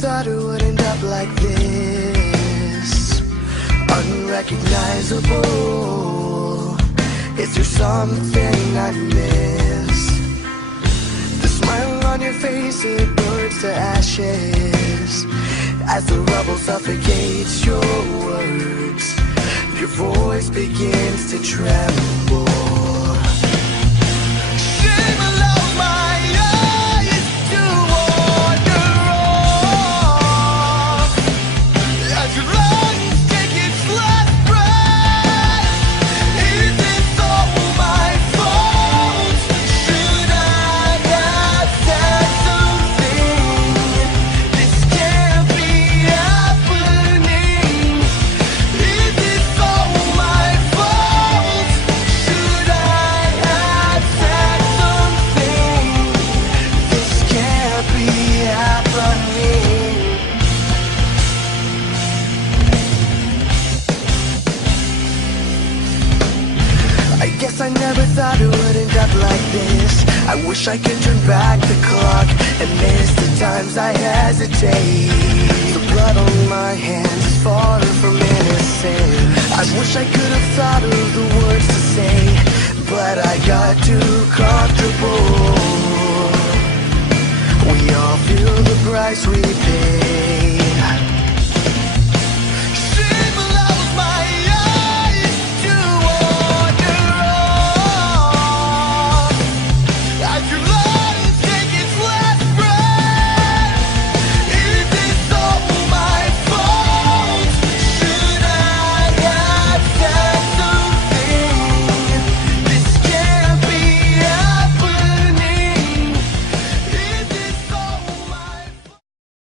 thought it would end up like this. Unrecognizable. Is there something I miss? The smile on your face, it burns to ashes as the rubble suffocates your words. Your voice begins to tremble. Shame allows my eyes to wander off as your lungs take its last breath. Is this all my fault? Should I have said something? This can't be happening. Is this all my fault? Should I have said something? This can't be happening. I guess I never thought it would end up like this. I wish I could turn back the clock and miss the times I hesitate. The blood on my hands is far from innocent. I wish I could have thought of the words to say, but I got too comfortable. We all feel the price we pay.